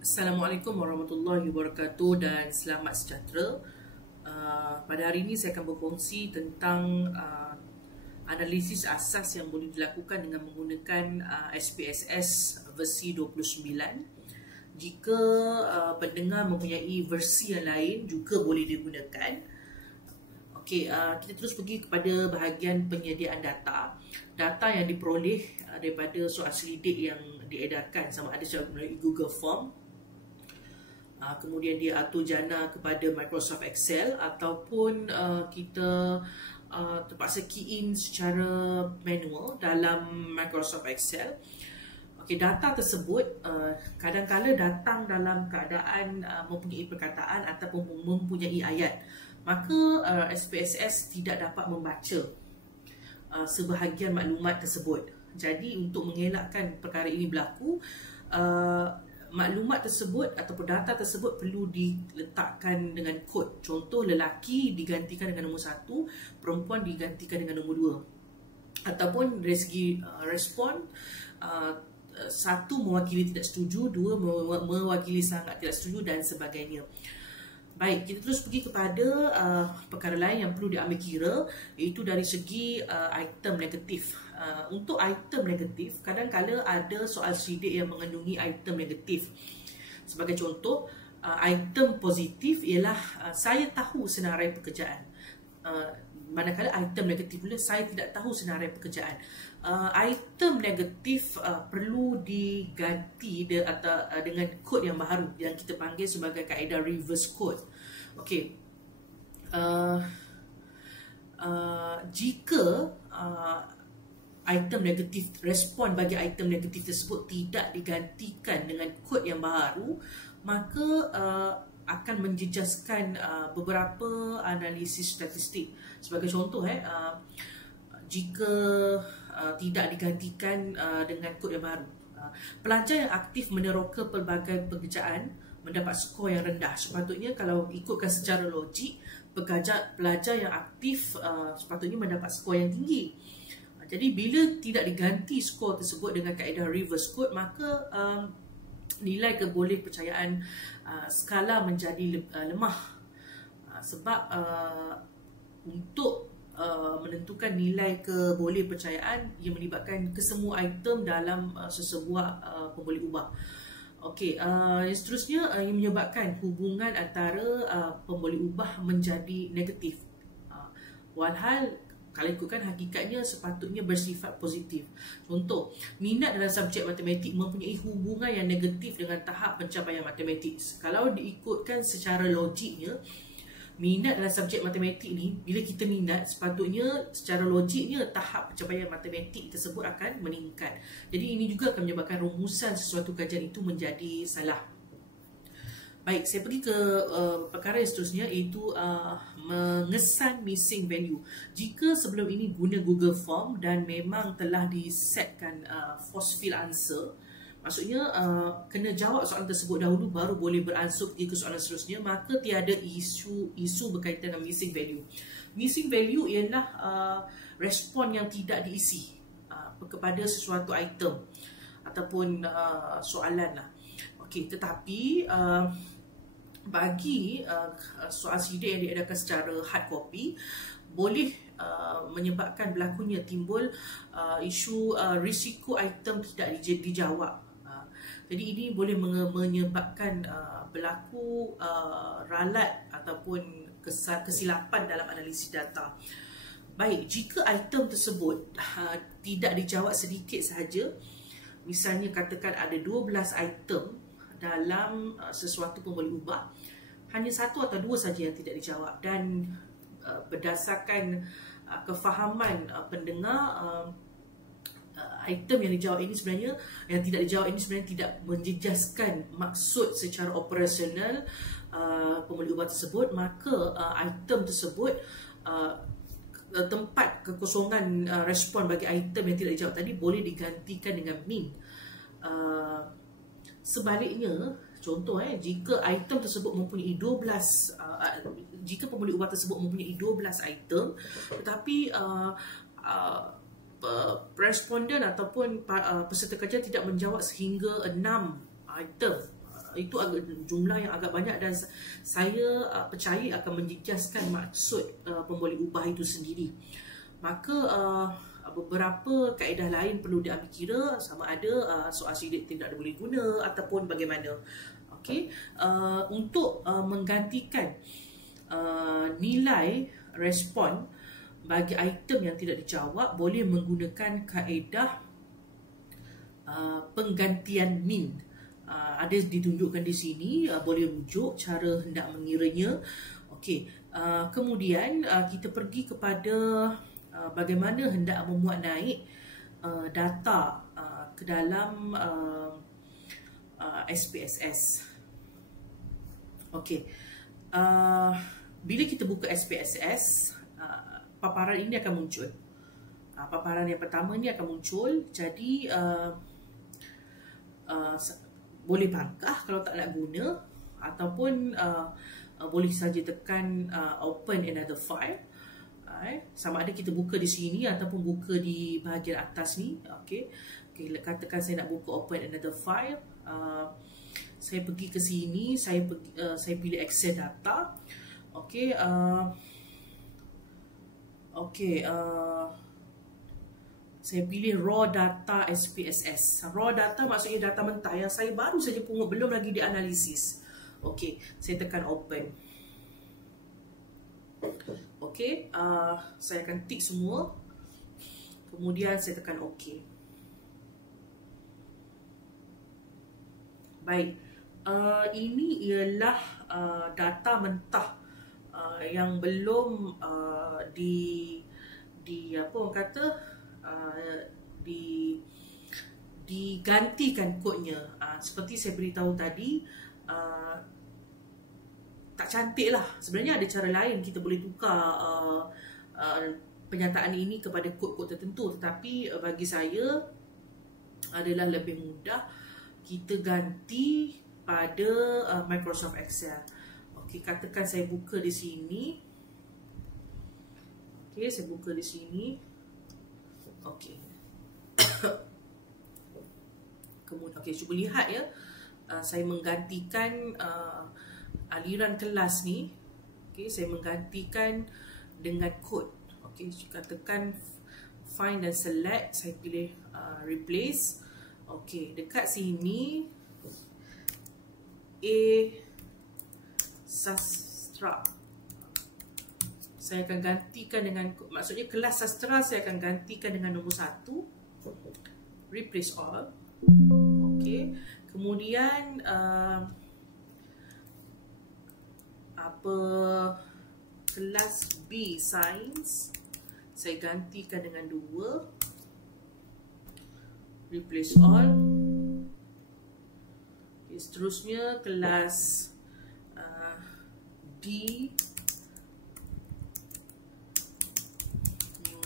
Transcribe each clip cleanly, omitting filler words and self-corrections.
Assalamualaikum warahmatullahi wabarakatuh dan selamat sejahtera. Pada hari ini saya akan berkongsi tentang analisis asas yang boleh dilakukan dengan menggunakan SPSS versi 29. Jika pendengar mempunyai versi yang lain juga boleh digunakan. Okey, kita terus pergi kepada bahagian penyediaan data. Data yang diperoleh daripada soal selidik yang diedarkan sama ada secara melalui Google Form, kemudian dia atur jana kepada Microsoft Excel, ataupun kita terpaksa key in secara manual dalam Microsoft Excel. Okey, data tersebut kadang-kala datang dalam keadaan mempunyai perkataan ataupun mempunyai ayat. Maka SPSS tidak dapat membaca sebahagian maklumat tersebut. Jadi untuk mengelakkan perkara ini berlaku, maklumat tersebut ataupun data tersebut perlu diletakkan dengan kod. Contoh, lelaki digantikan dengan nombor 1, perempuan digantikan dengan nombor 2. Ataupun dari segi respon, 1 mewakili tidak setuju, 2 mewakili sangat tidak setuju dan sebagainya. Baik, kita terus pergi kepada perkara lain yang perlu diambil kira, iaitu dari segi item negatif. Untuk item negatif, kadang-kala ada soal selidik yang mengandungi item negatif. Sebagai contoh, item positif ialah saya tahu senarai pekerjaan. Manakala item negatif pula, saya tidak tahu senarai pekerjaan. Item negatif perlu diganti dengan kod yang baru yang kita panggil sebagai kaedah reverse code. Okey, jika item negatif, respon bagi item negatif tersebut tidak digantikan dengan kod yang baru, maka akan menjejaskan beberapa analisis statistik. Sebagai contoh, jika tidak digantikan dengan kod yang baru, pelajar yang aktif meneroka pelbagai pekerjaan mendapat skor yang rendah. Sepatutnya kalau ikutkan secara logik, pelajar yang aktif sepatutnya mendapat skor yang tinggi. Jadi bila tidak diganti skor tersebut dengan kaedah reverse code, maka nilai kebolehpercayaan skala menjadi lemah. Sebab untuk menentukan nilai kebolehpercayaan, ia melibatkan kesemua item dalam sesebuah pemboleh ubah. Okey, yang seterusnya yang menyebabkan hubungan antara pemboleh ubah menjadi negatif. Walhal kalau ikutkan hakikatnya sepatutnya bersifat positif. Contoh, minat dalam subjek matematik mempunyai hubungan yang negatif dengan tahap pencapaian matematik. Kalau diikutkan secara logiknya, minat dalam subjek matematik ni, bila kita minat, sepatutnya secara logiknya tahap pencapaian matematik tersebut akan meningkat. Jadi ini juga akan menyebabkan rumusan sesuatu kajian itu menjadi salah. Baik, saya pergi ke perkara yang seterusnya, iaitu mengesan missing value. Jika sebelum ini guna Google Form dan memang telah disetkan force fill answer, maksudnya kena jawab soalan tersebut dahulu baru boleh beransur pergi ke soalan seterusnya, maka tiada isu berkaitan dengan missing value. Missing value ialah respon yang tidak diisi kepada sesuatu item ataupun soalan lah. Okey, tetapi bagi soal selidik yang diedarkan secara hard copy, boleh menyebabkan berlakunya timbul isu risiko item tidak dijawab. Jadi ini boleh menyebabkan berlaku ralat ataupun kesilapan dalam analisis data. Baik, jika item tersebut tidak dijawab sedikit sahaja, misalnya katakan ada 12 item dalam sesuatu pemboleh ubah, hanya 1 atau 2 saja yang tidak dijawab, dan berdasarkan kefahaman pendengar, item yang dijawab ini sebenarnya, yang tidak dijawab ini sebenarnya tidak menjejaskan maksud secara operasional pemboleh ubah tersebut, maka item tersebut, tempat kekosongan respon bagi item yang tidak dijawab tadi boleh digantikan dengan min. Sebaliknya, contoh jika item tersebut mempunyai 12, jika pemboleh ubah tersebut mempunyai 12 item, tetapi responden ataupun peserta kajian tidak menjawab sehingga 6 item, itu agak jumlah yang agak banyak, dan saya percaya akan menjejaskan maksud pemboleh ubah itu sendiri. Maka beberapa kaedah lain perlu diambil kira, sama ada soal sidik tidak boleh guna ataupun bagaimana. Okey, untuk menggantikan nilai respon bagi item yang tidak dijawab, boleh menggunakan kaedah penggantian min. Ada ditunjukkan di sini, boleh rujuk cara hendak mengiranya. Okey, kemudian kita pergi kepada bagaimana hendak memuat naik data ke dalam SPSS. Okey, bila kita buka SPSS, paparan ini akan muncul. Paparan yang pertama ni akan muncul. Jadi boleh bangkah kalau tak nak guna, ataupun boleh saja tekan open another file. Sama ada kita buka di sini ataupun buka di bahagian atas ni. Okey, katakan saya nak buka open another file. Saya pergi ke sini, saya pilih access data. Okey, saya pilih raw data SPSS. Raw data maksudnya data mentah yang saya baru saja pungut, belum lagi dianalisis. Okey, saya tekan open. Okey, saya akan tick semua. Kemudian saya tekan OK. Baik, ini ialah data mentah yang belum apa orang kata, digantikan kodnya. Seperti saya beritahu tadi, tak cantik lah. Sebenarnya ada cara lain, kita boleh tukar penyataan ini kepada kod-kod tertentu, tetapi bagi saya adalah lebih mudah kita ganti pada Microsoft Excel. Okey, katakan saya buka di sini. Okey, saya buka di sini. Okey. Kemudian, okey, cuba lihat ya. Saya menggantikan aliran kelas ni. Okey, saya menggantikan dengan kod. Okey, katakan find dan select, saya pilih replace. Okey, dekat sini A sastra saya akan gantikan dengan, maksudnya kelas sastra saya akan gantikan dengan nombor 1, replace all. Okey, kemudian kelas B science saya gantikan dengan 2, replace all. Okay, seterusnya kelas D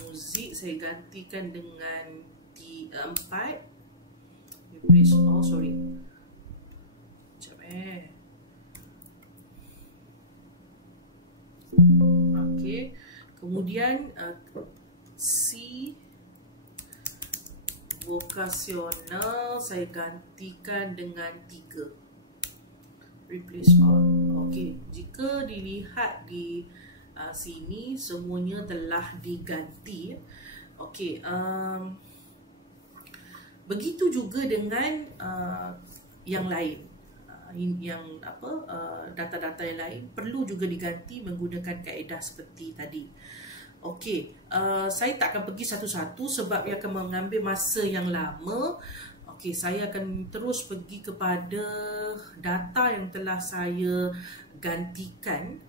music saya gantikan dengan 4, replace all. Sorry, sekejap okay. Kemudian C vokasional saya gantikan dengan 3, replace all. Okey, jika dilihat di sini semuanya telah diganti. Okey, begitu juga dengan yang lain. Yang data-data yang lain perlu juga diganti menggunakan kaedah seperti tadi. Okey, saya tak akan pergi satu-satu sebab ia akan mengambil masa yang lama. Okey, saya akan terus pergi kepada data yang telah saya gantikan.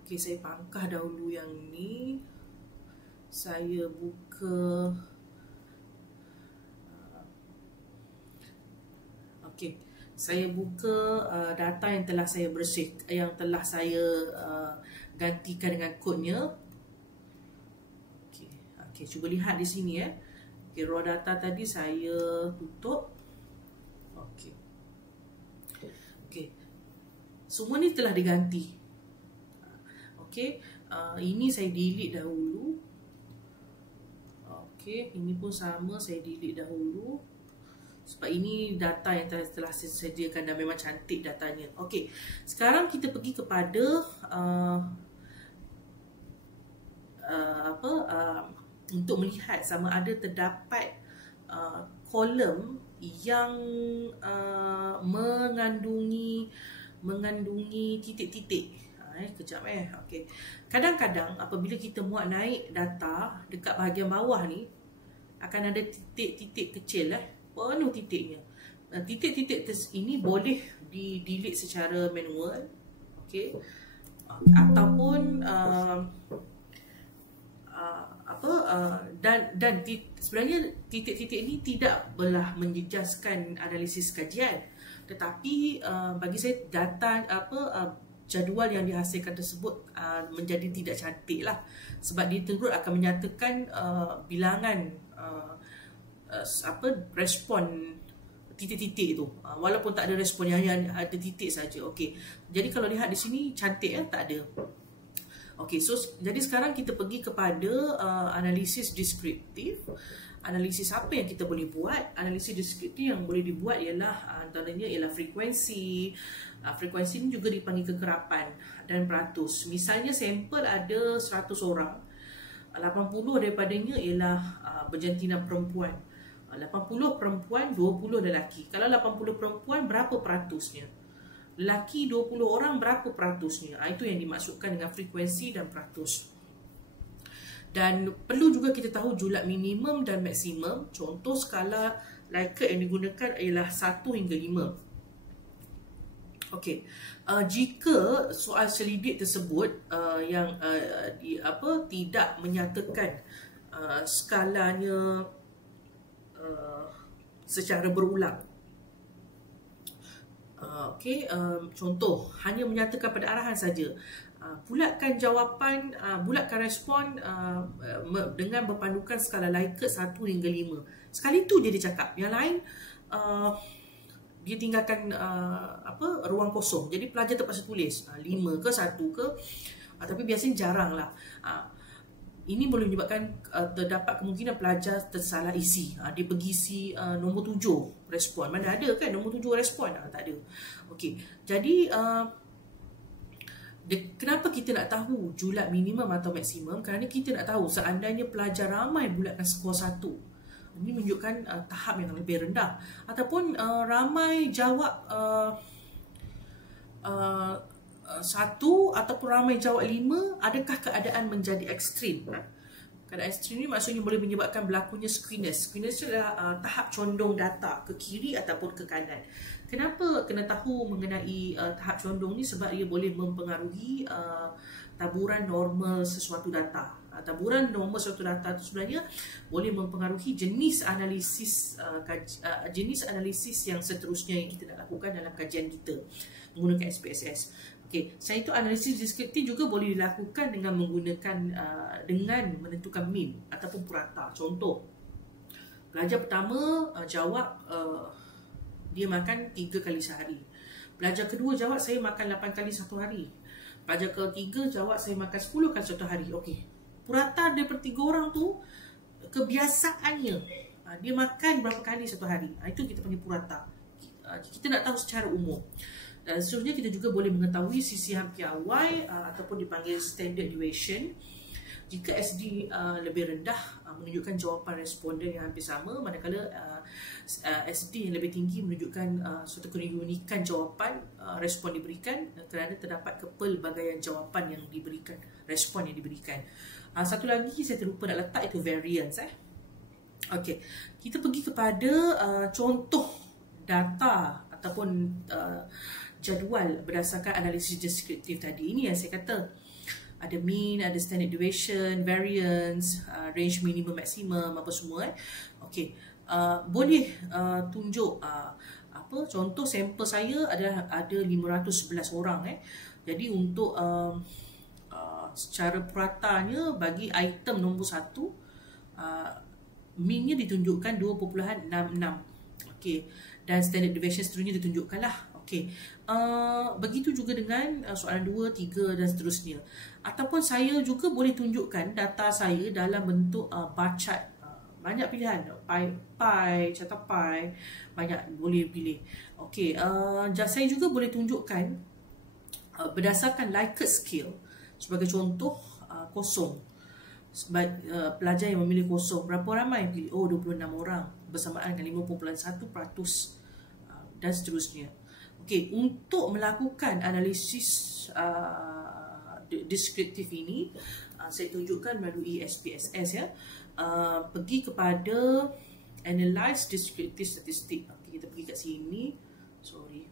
Okey, saya pangkah dahulu yang ni. Saya buka. Okey, saya buka data yang telah saya telah saya gantikan dengan kodnya. Okey, cuba lihat di sini ya. Okey, raw data tadi saya tutup. Okey. Okey. Semua ni telah diganti. Okey, ini saya delete dahulu. Okey, ini pun sama, saya delete dahulu. Sebab ini data yang telah saya sediakan dan memang cantik datanya. Okey, sekarang kita pergi kepada untuk melihat sama ada terdapat kolom yang mengandungi titik-titik. Kejap Okey. Kadang-kadang apabila kita muat naik data dekat bahagian bawah ni akan ada titik-titik kecil penuh titiknya. Titik-titik ini boleh di-delete secara manual. Okey. Ataupun sebenarnya titik-titik ini tidak belah menjejaskan analisis kajian, tetapi bagi saya data jadual yang dihasilkan tersebut menjadi tidak cantik lah, sebab dia terus akan menyatakan bilangan respon titik-titik itu, walaupun tak ada respon, yang ada titik saja. Okey, jadi kalau lihat di sini cantik tak ada. Okey, so jadi sekarang kita pergi kepada analisis deskriptif. Analisis apa yang kita boleh buat? Analisis deskriptif yang boleh dibuat ialah antaranya ialah frekuensi. Frekuensi ini juga dipanggil kekerapan dan peratus. Misalnya sampel ada 100 orang, 80 daripadanya ialah berjantina perempuan. 80 perempuan, 20 lelaki. Kalau 80 perempuan, berapa peratusnya? Lelaki 20 orang, berapa peratusnya? Itu yang dimaksudkan dengan frekuensi dan peratus. Dan perlu juga kita tahu julat minimum dan maksimum. Contoh skala Likert yang digunakan ialah 1 hingga 5. Okey, jika soal selidik tersebut yang tidak menyatakan skalanya secara berulang. Okey, contoh hanya menyatakan pada arahan saja. Bulatkan jawapan, bulatkan respon dengan berpandukan skala Likert 1 hingga 5. Sekali tu dia cakap. Yang lain dia tinggalkan ruang kosong. Jadi pelajar terpaksa tulis 5 ke 1 ke, tapi biasanya jarang lah. Ini boleh menyebabkan terdapat kemungkinan pelajar tersalah isi. Dia pergi isi nombor 7 respon. Mana ada kan nombor 7 respon? Tak ada. Okey, jadi kenapa kita nak tahu julat minimum atau maksimum? Kerana kita nak tahu seandainya pelajar ramai bulatkan skor 1, ini menunjukkan tahap yang lebih rendah, ataupun ramai jawab 1 ataupun ramai jawab 5, adakah keadaan menjadi ekstrim? Keadaan ekstrim ini maksudnya boleh menyebabkan berlakunya skewness. Skewness adalah tahap condong data ke kiri ataupun ke kanan. Kenapa kena tahu mengenai tahap condong ni? Sebab ia boleh mempengaruhi taburan normal sesuatu data. Taburan normal sesuatu data itu sebenarnya boleh mempengaruhi jenis analisis yang seterusnya yang kita nak lakukan dalam kajian kita menggunakan SPSS. Okey, selain itu analisis deskriptif juga boleh dilakukan dengan menggunakan dengan menentukan mean ataupun purata. Contoh, pelajar pertama jawab dia makan 3 kali sehari. Pelajar kedua jawab saya makan 8 kali satu hari. Pelajar ketiga jawab saya makan 10 kali satu hari. Okey, purata daripada 3 orang tu kebiasaannya dia makan berapa kali satu hari. Itu kita panggil purata. Kita nak tahu secara umum. Dan seterusnya kita juga boleh mengetahui sisihan PRY ataupun dipanggil standard deviation. Jika SD lebih rendah menunjukkan jawapan responden yang hampir sama, manakala SD yang lebih tinggi menunjukkan suatu keunikan jawapan respon diberikan kerana terdapat kepelbagaian jawapan yang diberikan, respon yang diberikan. Satu lagi saya terlupa nak letak, itu variance. Okey, kita pergi kepada contoh data ataupun jadual berdasarkan analisis deskriptif tadi. Ini yang saya kata ada mean, ada standard deviation, variance, range minimum maksimum, apa semua. Okey, boleh tunjuk contoh sampel saya ada 511 orang. Jadi untuk secara puratanya bagi item nombor 1, mean-nya ditunjukkan 2.66. Okey, dan standard deviation seterusnya ditunjukkanlah. Okey, begitu juga dengan soalan 2, 3 dan seterusnya. Ataupun saya juga boleh tunjukkan data saya dalam bentuk bar chart. banyak pilihan, carta pie, banyak boleh pilih. Okey, saya juga boleh tunjukkan berdasarkan Likert scale. Sebagai contoh, kosong. Pelajar yang memilih kosong, berapa ramai pilih? Oh, 26 orang bersamaan dengan 50.1%, dan seterusnya. Okey, untuk melakukan analisis deskriptif ini, saya tunjukkan melalui SPSS ya. Pergi kepada Analyze Descriptive Statistic. Okay, kita pergi kat sini. Sorry.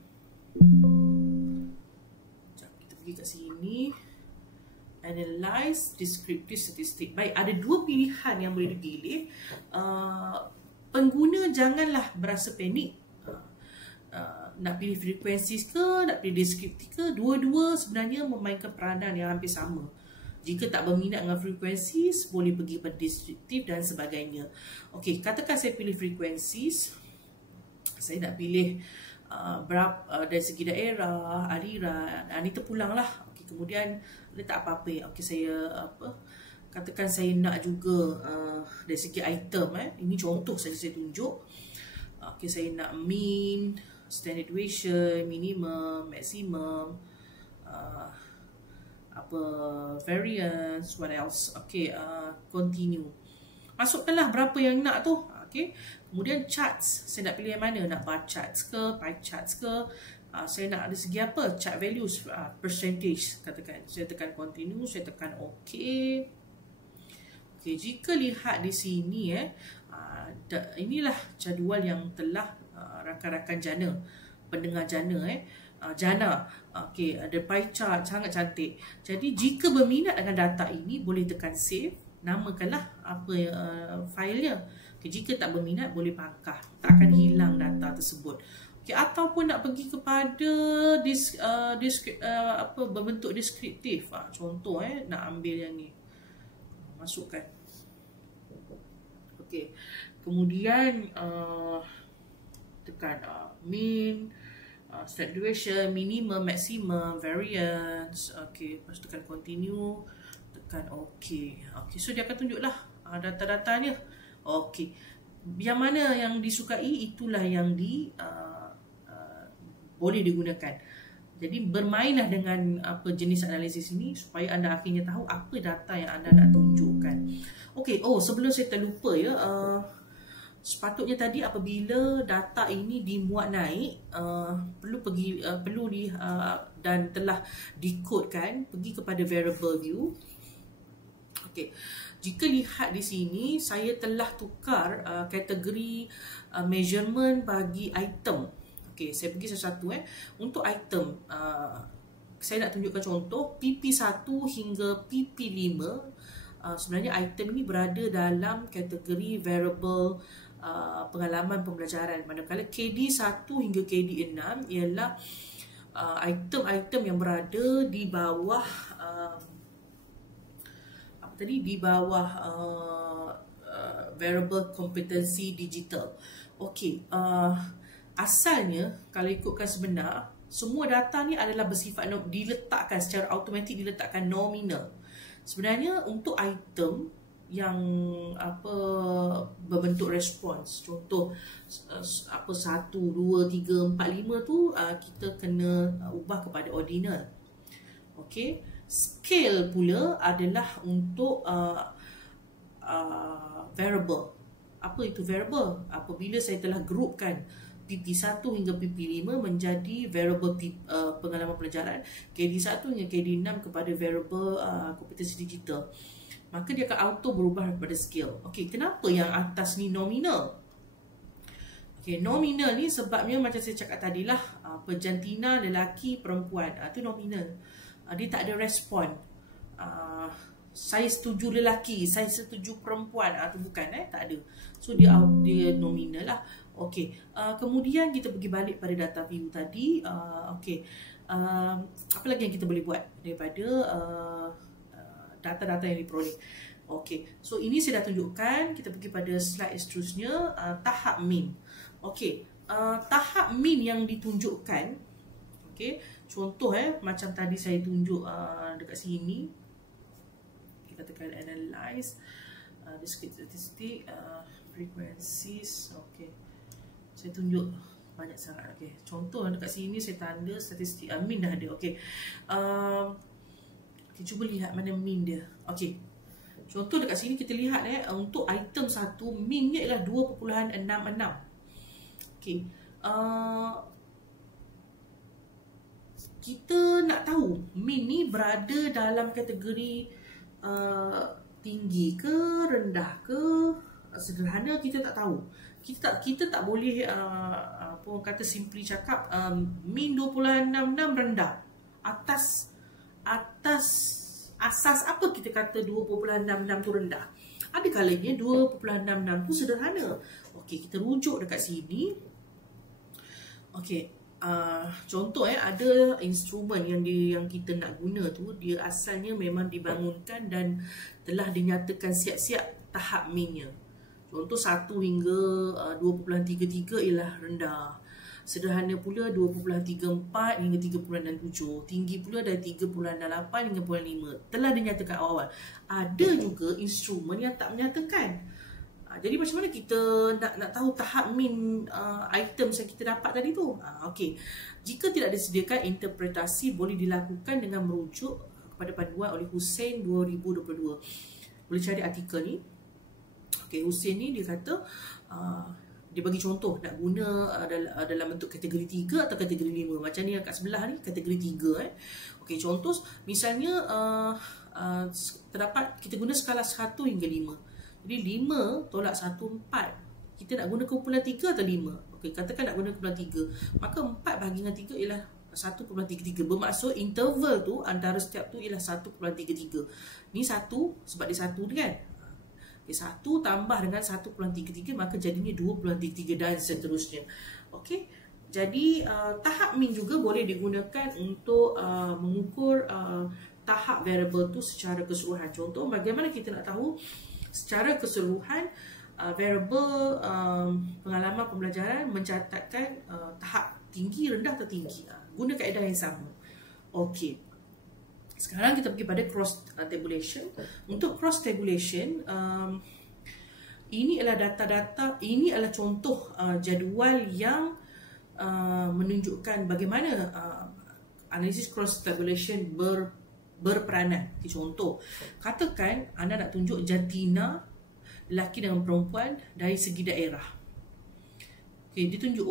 Kita pergi kat sini. Analyze Descriptive Statistic. Baik, ada dua pilihan yang boleh dipilih. Pengguna janganlah berasa panik. Nak pilih frekuensi ke, nak pilih deskriptif ke, dua-dua sebenarnya memainkan peranan yang hampir sama. Jika tak berminat dengan frekuensi, boleh pergi pada deskriptif dan sebagainya. Okey, katakan saya pilih frekuensi. Saya nak pilih berapa dari segi daerah, aliran, ini terpulanglah. Okey, kemudian letak apa-apa. Okey, saya katakan saya nak juga dari segi item. Ini contoh saja saya tunjuk. Okey, saya nak mean, standard deviation, minimum, maximum, variance, what else. Okay, continue. Masukkanlah berapa yang nak tu. Okay, kemudian charts. Saya nak pilih yang mana? Nak bar charts ke, pie charts ke? Saya nak ada segi apa? Chart values, percentage. Katakan, saya tekan continue, saya tekan OK. Okay, jika lihat di sini inilah jadual yang telah rakan-rakan jana, pendengar jana Jana. Okey, ada pie chart, sangat cantik. Jadi jika berminat dengan data ini, boleh tekan save, namakanlah apa filenya. Okay, jika tak berminat, boleh pangkah, tak akan hilang data tersebut. Okay, ataupun nak pergi kepada berbentuk deskriptif. Contoh nak ambil yang ni, masukkan. Okey, kemudian tekan mean, standard deviation, minimum, maximum, variance. Okey, lepas tekan continue, tekan OK. Okey, so dia akan tunjuklah data-datanya. Okey, yang mana yang disukai, itulah yang boleh digunakan. Jadi bermainlah dengan jenis analisis ini supaya anda akhirnya tahu apa data yang anda nak tunjukkan. Okey, sebelum saya terlupa ya, sepatutnya tadi apabila data ini dimuat naik, dan telah dikodekan, pergi kepada variable view. Okey, jika lihat di sini, saya telah tukar kategori measurement bagi item. Okey, saya pergi satu-satu. Untuk item, saya nak tunjukkan contoh PP1 hingga PP5. Sebenarnya item ini berada dalam kategori variable pengalaman pembelajaran, manakala KD1 hingga KD6 ialah item-item yang berada di bawah variable kompetensi digital. Okey, asalnya kalau ikutkan sebenar, semua data ni adalah bersifat diletakkan secara automatik, diletakkan nominal. Sebenarnya untuk item yang berbentuk respons, contoh 1, 2, 3, 4, 5 tu kita kena ubah kepada ordinal. Okey, scale pula adalah untuk variable. Apa itu variable? Apabila saya telah grupkan PP1 hingga PP5 menjadi variable pengalaman pelajaran, KD1 hingga KD6 kepada variable kompetensi digital, maka dia akan auto berubah kepada scale. Okey, kenapa yang atas ni nominal? Okey, nominal ni sebabnya macam saya cakap tadilah, pejantina lelaki perempuan, itu nominal. Dia tak ada respon. Saya setuju lelaki, saya setuju perempuan, tu bukan, tak ada. So dia nominal lah. Okey, kemudian kita pergi balik pada data view tadi. Okey, apa lagi yang kita boleh buat daripada data-data yang diperoleh? Okey, so ini saya dah tunjukkan. Kita pergi pada slide seterusnya, tahap mean. Okey, tahap mean yang ditunjukkan, okey, contoh macam tadi saya tunjuk dekat sini. Kita tekan analyze, Discrete statistik, frequencies. Okey, saya tunjuk banyak sangat. Okey, contoh dekat sini saya tanda statistik, mean dah ada. Okey, okay, cuba lihat mana mean dia. Okey, contoh dekat sini kita lihat untuk item 1 mean-nya ialah 2.66. Okey, kita nak tahu mean ni berada dalam kategori tinggi ke, rendah ke, sederhana, kita tak tahu. Kita tak boleh apa orang kata simply cakap mean 2.66 rendah. Atas asas apa kita kata 2.66 tu rendah? Ada kalanya 2.66 tu sederhana. Okey, kita rujuk dekat sini. Okey, contoh ada instrumen yang kita nak guna tu, dia asalnya memang dibangunkan dan telah dinyatakan siap-siap tahap mean-nya. Contoh 1 hingga 2.33 ialah rendah. Sederhana pula 2.34 hingga 3.67. Tinggi pula dari 3.68 hingga 0.5. Telah dinyatakan awal-awal. Ada juga instrumen yang tak menyatakan. Jadi macam mana kita nak tahu tahap mean item yang kita dapat tadi tu? Okey. Jika tidak disediakan, interpretasi boleh dilakukan dengan merujuk kepada panduan oleh Hussein 2022. Boleh cari artikel ni. Okey, Hussein ni dia kata dia bagi contoh nak guna dalam bentuk kategori 3 atau kategori 5. Macam ni yang kat sebelah ni kategori 3 Okey, contoh misalnya terdapat kita guna skala 1 hingga 5. Jadi 5 tolak 1 4. Kita nak guna kumpulan 3 atau 5? Okey, katakan nak guna kumpulan 3. Maka 4 bahagi dengan 3 ialah 1.33. Bermaksud interval tu antara setiap tu ialah 1.33. Ni 1 sebab dia 1 ni kan. Okay, 1 tambah dengan 1.33 maka jadinya 2.33 dan seterusnya. Okey. Jadi tahap mean juga boleh digunakan untuk mengukur tahap variable tu secara keseluruhan. Contoh, bagaimana kita nak tahu secara keseluruhan variable pengalaman pembelajaran mencatatkan tahap tinggi, rendah atau tinggi. Guna kaedah yang sama. Okey. Sekarang kita pergi pada cross tabulation. Untuk cross tabulation, ini adalah data-data, ini adalah contoh jadual yang menunjukkan bagaimana analisis cross tabulation berperanan. Contoh, katakan anda nak tunjuk jantina lelaki dengan perempuan dari segi daerah. Okay, dia tunjuk,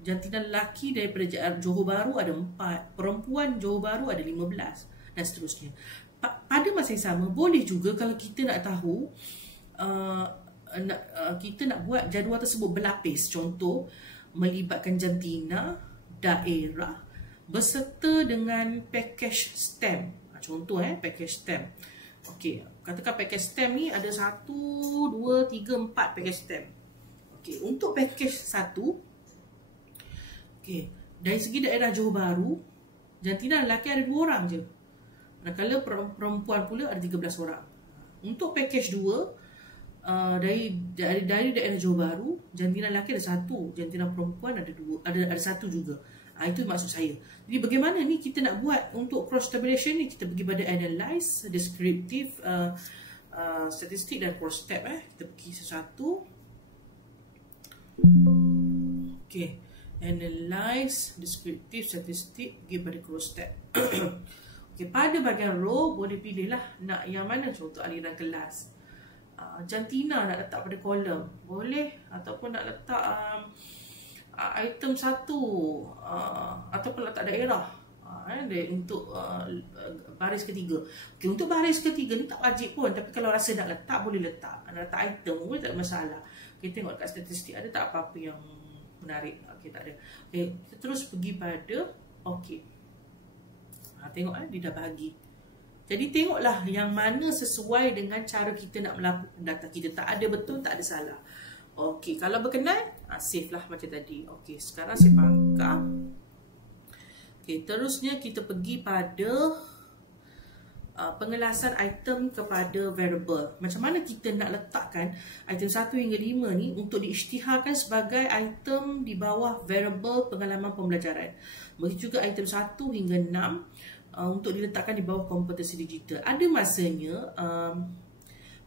jantina lelaki daripada Johor Bahru ada 4, perempuan Johor Bahru ada 15 dan seterusnya. Pada masa yang sama, boleh juga kalau kita nak tahu, kita nak buat jadual tersebut berlapis. Contoh, melibatkan jantina, daerah beserta dengan package stem. Contoh package stem. Okey, katakan package stem ni ada 1, 2, 3, 4 package stem. Okey, untuk package 1, okey, dari segi daerah Johor Bahru, jantina lelaki ada 2 orang je. Manakala perempuan pula ada 13 orang. Untuk package 2, dari daerah Johor Bahru, jantina lelaki ada 1, jantina perempuan ada 2, ada 1 juga. Itu maksud saya. Jadi bagaimana ni kita nak buat untuk cross tabulation ni? Kita pergi pada analyze, descriptive, statistik dan cross tab. Kita pergi sesuatu. Okay, analyze, descriptive, statistik, pergi pada cross tab. Okay, pada bahagian row boleh pilihlah nak yang mana. Contoh aliran kelas, jantina nak letak pada kolom boleh, ataupun nak letak item 1 ataupun letak daerah untuk baris ketiga. Okay, untuk baris ketiga ni tak wajib pun, tapi kalau rasa nak letak boleh letak. Nak letak item pun tak ada masalah. Kita tengok dekat statistik ada tak apa-apa yang menarik. Okay, tak ada. Okay, kita terus pergi pada okay. Tengok dia dah bahagi. Jadi tengoklah yang mana sesuai dengan cara kita nak melakukan data kita. Tak ada betul, tak ada salah. Okey, kalau berkenan, save lah macam tadi. Okey, sekarang saya pangkam. Okey, terusnya kita pergi pada pengelasan item kepada variable. Macam mana kita nak letakkan item 1 hingga 5 ni untuk diisytiharkan sebagai item di bawah variable pengalaman pembelajaran. Begitu juga item 1 hingga 6 untuk diletakkan di bawah kompetensi digital. Ada masanya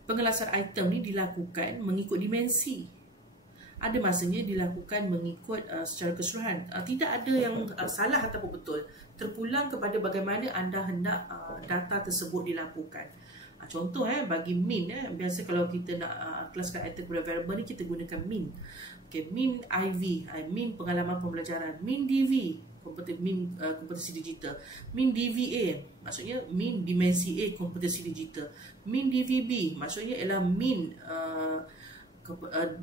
pengelasan item ni dilakukan mengikut dimensi. Ada masanya dilakukan mengikut secara keseluruhan. Tidak ada yang salah ataupun betul. Terpulang kepada bagaimana anda hendak data tersebut dilakukan. Contoh bagi min, biasa kalau kita nak kelaskan item kepada variable ni, kita gunakan min. Okay, min IV, min pengalaman pembelajaran. Min DV, kompetensi digital. Min DVA, maksudnya min dimensi A kompetensi digital. Min DVB, maksudnya ialah min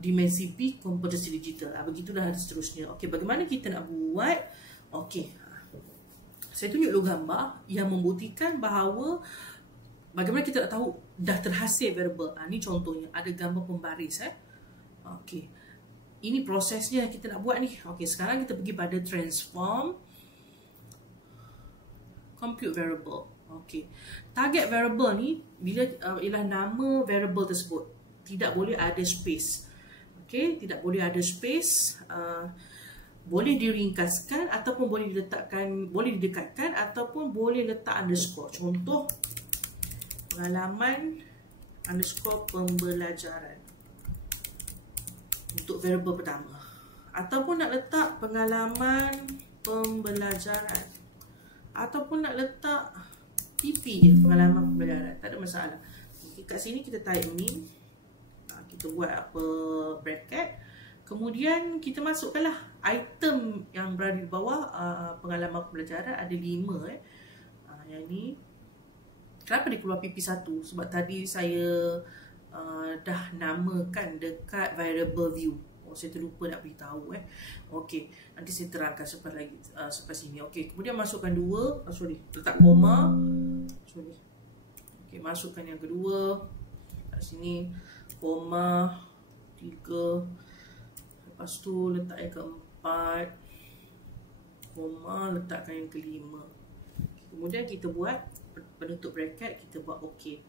dimensi B kompetensi digital. Begitulah seterusnya. Okey, bagaimana kita nak buat? Okey, saya tunjuk dulu gambar yang membuktikan bahawa bagaimana kita nak tahu dah terhasil variable. Ni contohnya, ada gambar pembaris. Okey, ini prosesnya yang kita nak buat ni. Okey, sekarang kita pergi pada transform compute variable. Okey, target variable ni bila ialah nama variable tersebut. Tidak boleh ada space. Okey, tidak boleh ada space. Boleh diringkaskan ataupun boleh diletakkan, boleh didekatkan ataupun boleh letak underscore. Contoh, pengalaman underscore pembelajaran untuk variable pertama. Ataupun nak letak pengalaman pembelajaran. Ataupun nak letak TP je, pengalaman pembelajaran. Tak ada masalah. Okay, kat sini kita type min. Kita buat apa bracket. Kemudian kita masukkanlah item yang berada di bawah pengalaman pembelajaran ada 5. Yang ni kenapa dia keluar PP1? Sebab tadi saya dah namakan dekat variable view. Saya terlupa nak beritahu. Okey, nanti saya terangkan sampai sini. Okey, kemudian masukkan 2. Letak koma. Okey, masukkan yang kedua. Kat sini koma 3. Lepas tu letak yang keempat. Koma, letakkan yang kelima. Kemudian kita buat penutup bracket, kita buat OK.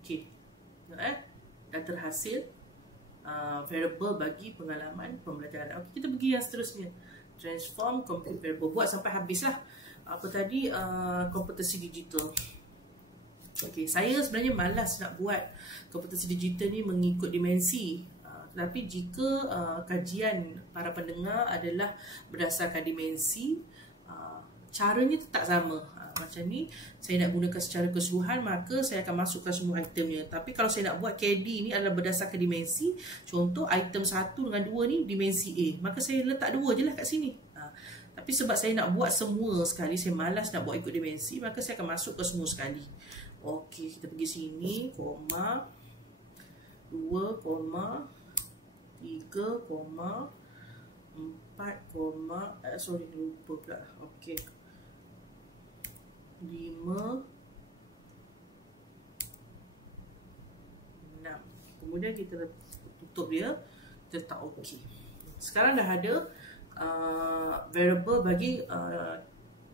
Okey. Dah terhasil variable bagi pengalaman pembelajaran. Okey, kita pergi yang seterusnya. Transform compute variable. Buat sampai habislah. Apa tadi? Kompetensi digital. Okey, saya sebenarnya malas nak buat kompetensi digital ni mengikut dimensi. Tetapi jika kajian para pendengar adalah berdasarkan dimensi, caranya tetap sama. Macam ni, saya nak gunakan secara keseluruhan, maka saya akan masukkan semua itemnya. Tapi kalau saya nak buat KD ni adalah berdasarkan dimensi, contoh item 1 dengan 2 ni dimensi A, maka saya letak 2 je lah kat sini. Tapi sebab saya nak buat semua sekali, saya malas nak buat ikut dimensi, maka saya akan masuk ke semua sekali. Okey, kita pergi sini, koma 2, koma 3, koma 4, koma lupa pula. Okey, 5, 6. Kemudian kita tutup dia, kita letak OK. Sekarang dah ada variable bagi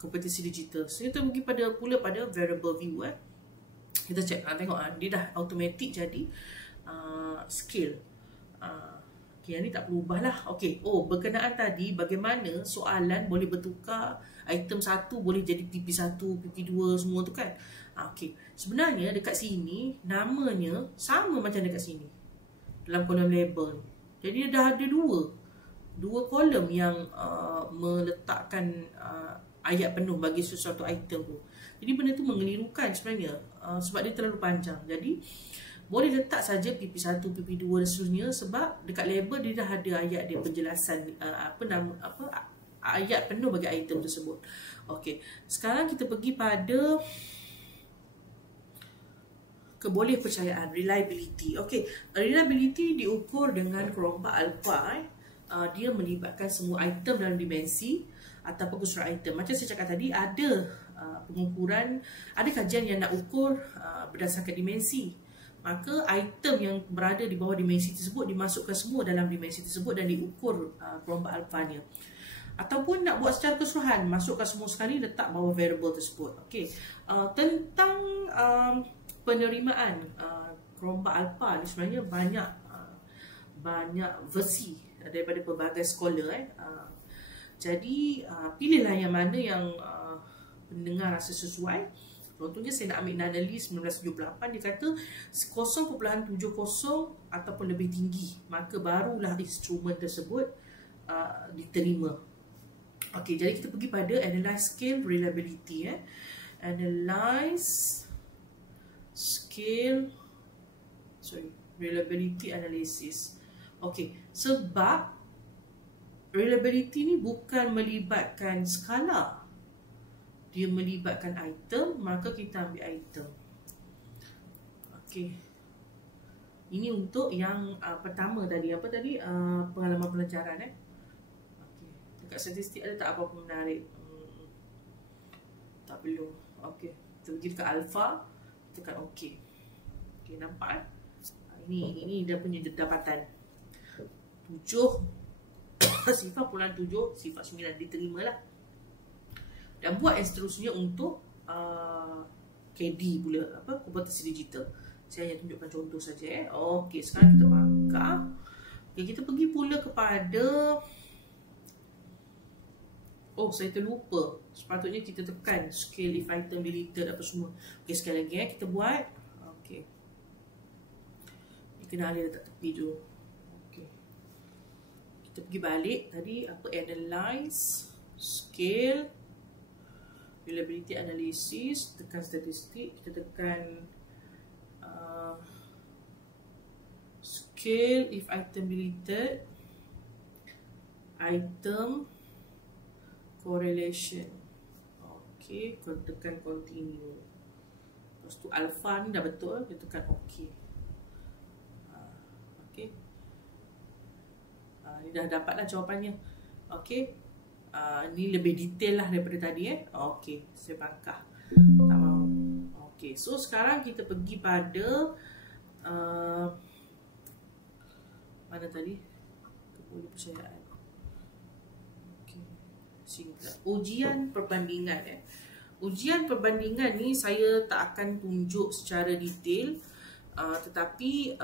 kompetensi digital. So kita pergi pula pada variable view. Kita check, tengok dia dah automatic jadi scale. Okay, yang ni tak perlu ubah lah. Okay, berkenaan tadi bagaimana soalan boleh bertukar, item 1 boleh jadi PP1, PP2 semua tu kan. Okay, sebenarnya dekat sini namanya sama macam dekat sini dalam kolom label. Jadi dah ada dua kolom yang meletakkan ayat penuh bagi sesuatu item tu. Jadi benda tu mengelirukan sebenarnya sebab dia terlalu panjang. Jadi boleh letak saja PP1, PP2 dan seterusnya sebab dekat label dia dah ada ayat dia penjelasan ayat penuh bagi item tersebut. Okey, sekarang kita pergi pada kebolehpercayaan, reliability. Okey, reliability diukur dengan kerombak alpha. Dia melibatkan semua item dalam dimensi ataupun keseluruhan item. Macam saya cakap tadi, ada pengukuran, ada kajian yang nak ukur berdasarkan dimensi. Maka item yang berada di bawah dimensi tersebut dimasukkan semua dalam dimensi tersebut dan diukur kerombak alfanya. Ataupun nak buat secara keseluruhan, masukkan semua sekali, letak bawah variable tersebut. Okey, tentang penerimaan kerombak alfa ni sebenarnya banyak versi daripada pelbagai scholar. Jadi pilihlah yang mana yang pendengar rasa sesuai. Contohnya saya nak ambil Nunnally 1978, dia kata 0.70 ataupun lebih tinggi, maka barulah instrumen tersebut diterima. Okey, jadi kita pergi pada analyze scale reliability. Analyze scale reliability analysis. Okey, sebab reliability ni bukan melibatkan skala, dia melibatkan item, maka kita ambil item. Okey, ini untuk yang pertama tadi, apa tadi, pengalaman pelajaran. Okey, dekat statistik ada tak apa-apa menarik? Tak perlu. Okey, kita pergi dekat alpha, tekan okey. Okey, nampak ini dia punya dapatan 7 sifar puluhan 7, sifar 9 diterima lah. Dan buat yang seterusnya untuk KD pula, komputasi digital. Saya hanya tunjukkan contoh saja. Okey, sekarang kita bangkang. Okay, kita pergi pula kepada, saya terlupa, sepatutnya kita tekan scale if item deleted apa semua. Okey, sekali lagi kita buat. Okey, kena alih letak tepi tu. Okey, kita pergi balik tadi, analyze scale reliability analysis, tekan statistik, kita tekan scale if item deleted, item correlation. Okey, tekan continue. Lepas tu alpha ni dah betul, kita tekan okey. Okey, ni dah dapatlah jawapannya. Okey, ni lebih detail lah daripada tadi. Okey, saya bangkah, tak mahu. Okey, so sekarang kita pergi pada mana tadi? Kepercayaan. Okey, singkat. Ujian perbandingan. Ujian perbandingan ni saya tak akan tunjuk secara detail, tetapi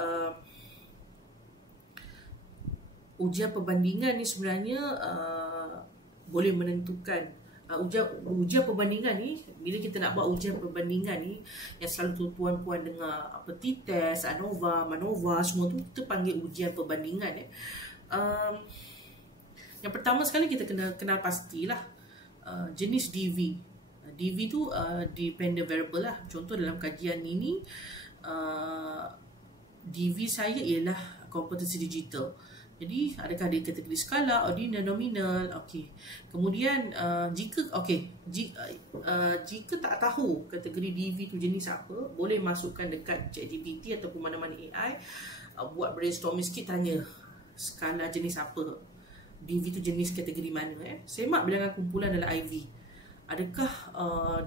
ujian perbandingan ni sebenarnya boleh menentukan. Ujian perbandingan ni, bila kita nak buat ujian perbandingan ni, yang selalu puan-puan dengar T-test, ANOVA, MANOVA, semua tu kita panggil ujian perbandingan. Yang pertama sekali kita kena kenal pastilah jenis DV. DV tu dependent variable lah. Contoh dalam kajian ini, DV saya ialah kompetensi digital. Jadi adakah dia kategori skala, ordinal, nominal? Okey. Kemudian jika tak tahu kategori DV tu jenis apa, boleh masukkan dekat ChatGPT ataupun mana-mana AI, buat brainstorming sikit, tanya skala jenis apa, DV tu jenis kategori mana. Semak bilangan kumpulan dalam IV. Adakah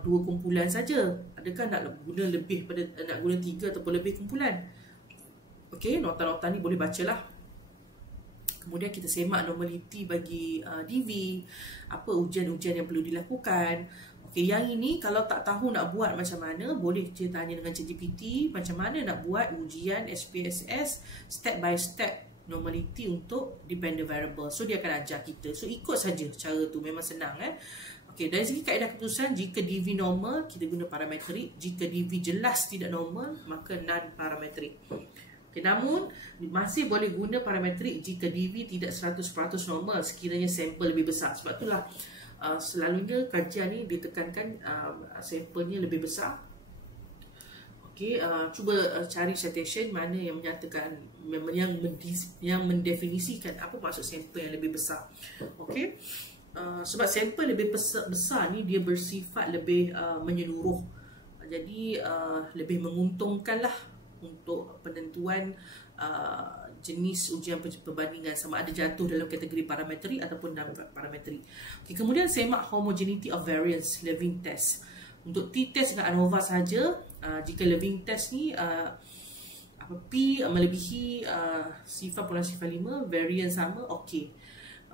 2 kumpulan saja? Adakah nak guna lebih pada, nak guna 3 ataupun lebih kumpulan? Okey, nota-nota ni boleh bacalah. Kemudian kita semak normality bagi DV, apa ujian-ujian yang perlu dilakukan. Okey, yang ini kalau tak tahu nak buat macam mana, boleh kita tanya dengan ChatGPT macam mana nak buat ujian SPSS step by step normality untuk dependent variable. So dia akan ajar kita. So ikut saja cara tu, memang senang. Okey, dari segi kaedah keputusan, jika DV normal kita guna parametrik, jika DV jelas tidak normal maka non parametrik. Namun masih boleh guna parametrik jika DV tidak 100% normal sekiranya sampel lebih besar. Sebab itulah selalunya kajian ni ditekankan sampelnya lebih besar. Okey, cuba cari citation mana yang menyatakan, yang mendefinisikan apa maksud sampel yang lebih besar. Okey, sebab sampel lebih besar ni dia bersifat lebih menyeluruh, jadi lebih menguntungkanlah untuk penentuan jenis ujian perbandingan, sama ada jatuh dalam kategori parametrik ataupun non parametrik. Okay, kemudian semak homogeneity of variance Levin test. Untuk T-test dengan ANOVA saja, jika Levin test ni P melebihi sifar puluhan sifar 5, variance sama, okey,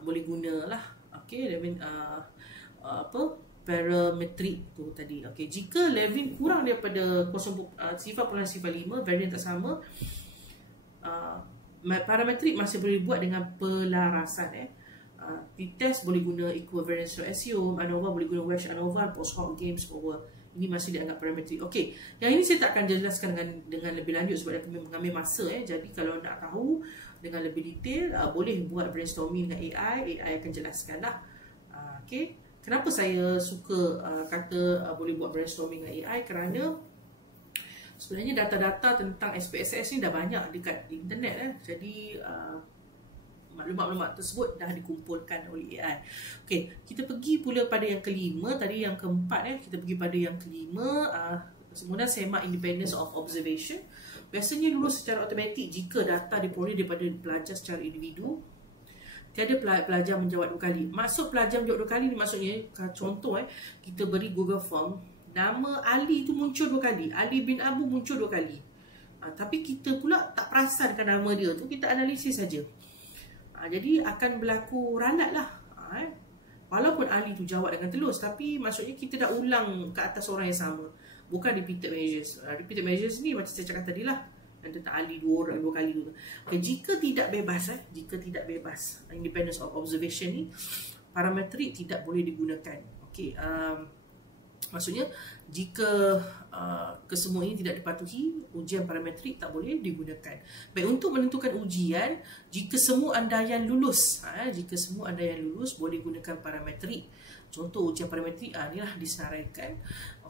boleh gunalah. Okey, Levin parametrik tu tadi. Okey, jika Levin kurang daripada sifar puluhan sifar 5, variance tak sama, parametrik masih boleh buat dengan pelarasan. T-test boleh guna equal variance ratio, ANOVA boleh guna Welsh ANOVA, post hoc games over Ini masih dianggap parametrik. Okey, yang ini saya tak akan jelaskan dengan lebih lanjut sebab dia mengambil masa. Jadi kalau nak tahu dengan lebih detail, boleh buat brainstorming dengan AI akan jelaskan lah. Okey, kenapa saya suka kata boleh buat brainstorming dengan AI? Kerana sebenarnya data-data tentang SPSS ni dah banyak dekat internet. Jadi maklumat-maklumat tersebut dah dikumpulkan oleh AI. Okey, kita pergi pula pada yang kelima. Tadi yang keempat kita pergi pada yang kelima. Sebenarnya semak independence of observation. Biasanya lulus secara automatik jika data diperoleh daripada pelajar secara individu. Tiada pelajar menjawab 2 kali. Maksud pelajar menjawab 2 kali ni maksudnya, contoh kita beri Google Form, nama Ali tu muncul 2 kali, Ali bin Abu muncul 2 kali. Tapi kita pula tak perasankan nama dia tu, kita analisis saja. Jadi akan berlaku ralat lah. Walaupun Ali tu jawab dengan telus, tapi maksudnya kita dah ulang ke atas orang yang sama. Bukan repeated measures. Repeated measures ni macam saya cakap tadi lah, yang tentang Ali 2 kali tu. Okay, jika tidak bebas, independence of observation ni, parametrik tidak boleh digunakan. Okay, maksudnya jika kesemua ini tidak dipatuhi, ujian parametrik tak boleh digunakan. Baik, untuk menentukan ujian, jika semua andaian lulus, boleh gunakan parametrik. Contoh ujian parametrik inilah disenaraikan.